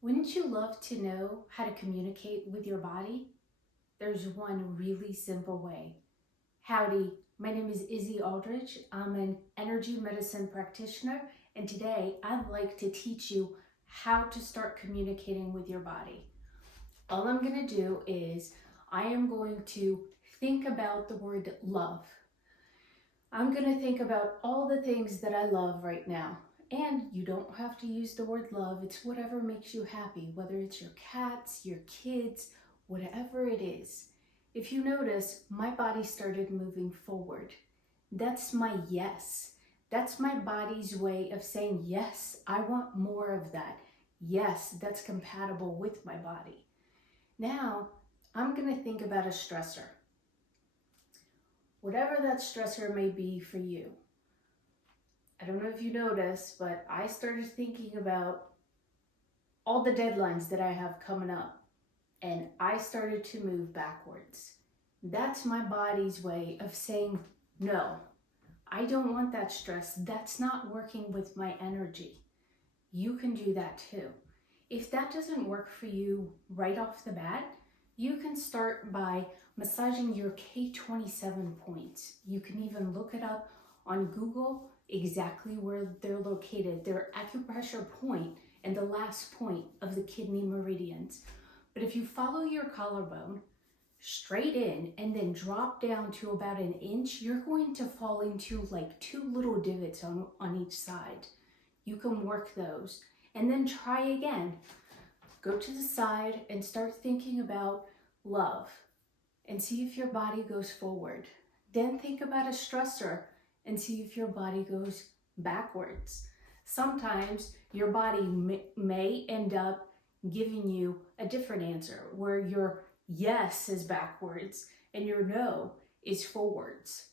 Wouldn't you love to know how to communicate with your body? There's one really simple way. Howdy, my name is Izzy Aldridge. I'm an energy medicine practitioner, and today I'd like to teach you how to start communicating with your body. All I'm going to do is I am going to think about the word love. I'm going to think about all the things that I love right now. And you don't have to use the word love. It's whatever makes you happy, whether it's your cats, your kids, whatever it is. If you notice, my body started moving forward. That's my yes. That's my body's way of saying, yes, I want more of that. Yes, that's compatible with my body. Now, I'm going to think about a stressor. Whatever that stressor may be for you. I don't know if you noticed, but I started thinking about all the deadlines that I have coming up, and I started to move backwards. That's my body's way of saying, no, I don't want that stress. That's not working with my energy. You can do that too. If that doesn't work for you right off the bat, you can start by massaging your K27 points. You can even look it up on Google exactly where they're located. They're acupressure point and the last point of the kidney meridians. But if you follow your collarbone straight in and then drop down to about an inch, you're going to fall into like two little divots on each side. You can work those and then try again. Go to the side and start thinking about love and see if your body goes forward. Then think about a stressor and see if your body goes backwards. Sometimes your body may end up giving you a different answer where your yes is backwards and your no is forwards.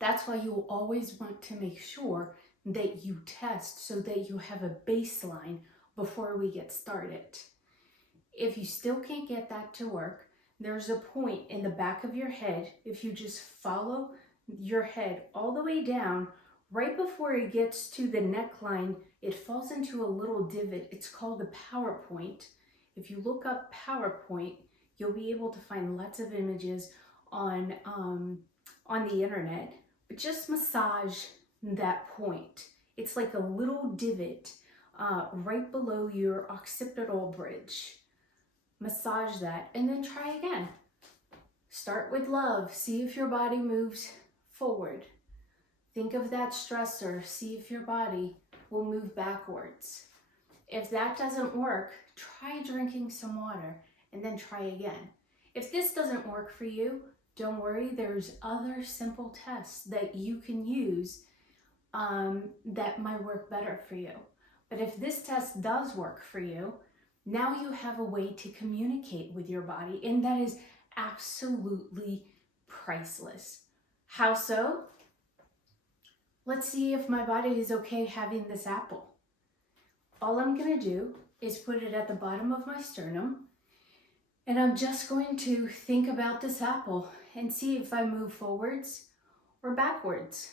That's why you will always want to make sure that you test so that you have a baseline before we get started. If you still can't get that to work, there's a point in the back of your head. If you just follow your head all the way down, right before it gets to the neckline, it falls into a little divot. It's called the power point. If you look up power point, you'll be able to find lots of images on the internet. But just massage that point. It's like a little divot right below your occipital bridge. Massage that and then try again. Start with love. See if your body moves forward. Think of that stressor. See if your body will move backwards. If that doesn't work, try drinking some water and then try again. If this doesn't work for you, don't worry. There's other simple tests that you can use that might work better for you. But if this test does work for you, now you have a way to communicate with your body, and that is absolutely priceless. How so? Let's see if my body is okay having this apple. All I'm going to do is put it at the bottom of my sternum, and I'm just going to think about this apple and see if I move forwards or backwards.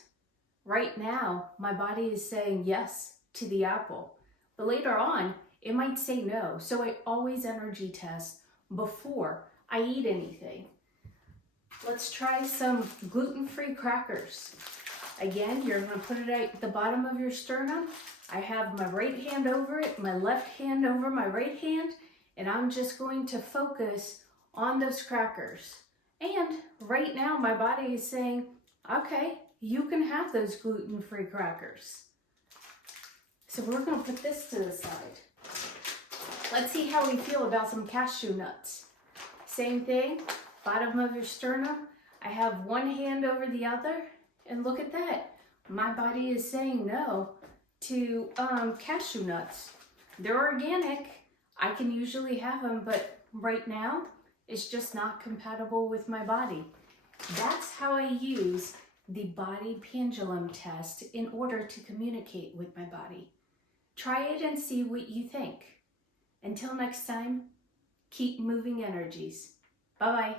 Right now, my body is saying yes to the apple, but later on, it might say no. So I always energy test before I eat anything. Let's try some gluten-free crackers. Again, you're going to put it at the bottom of your sternum. I have my right hand over it, my left hand over my right hand, and I'm just going to focus on those crackers. And right now, my body is saying, okay, you can have those gluten-free crackers. So we're going to put this to the side. Let's see how we feel about some cashew nuts. Same thing, bottom of your sternum. I have one hand over the other, and look at that. My body is saying no to cashew nuts. They're organic. I can usually have them, but right now, it's just not compatible with my body. That's how I use the body pendulum test in order to communicate with my body. Try it and see what you think. Until next time, keep moving energies. Bye-bye.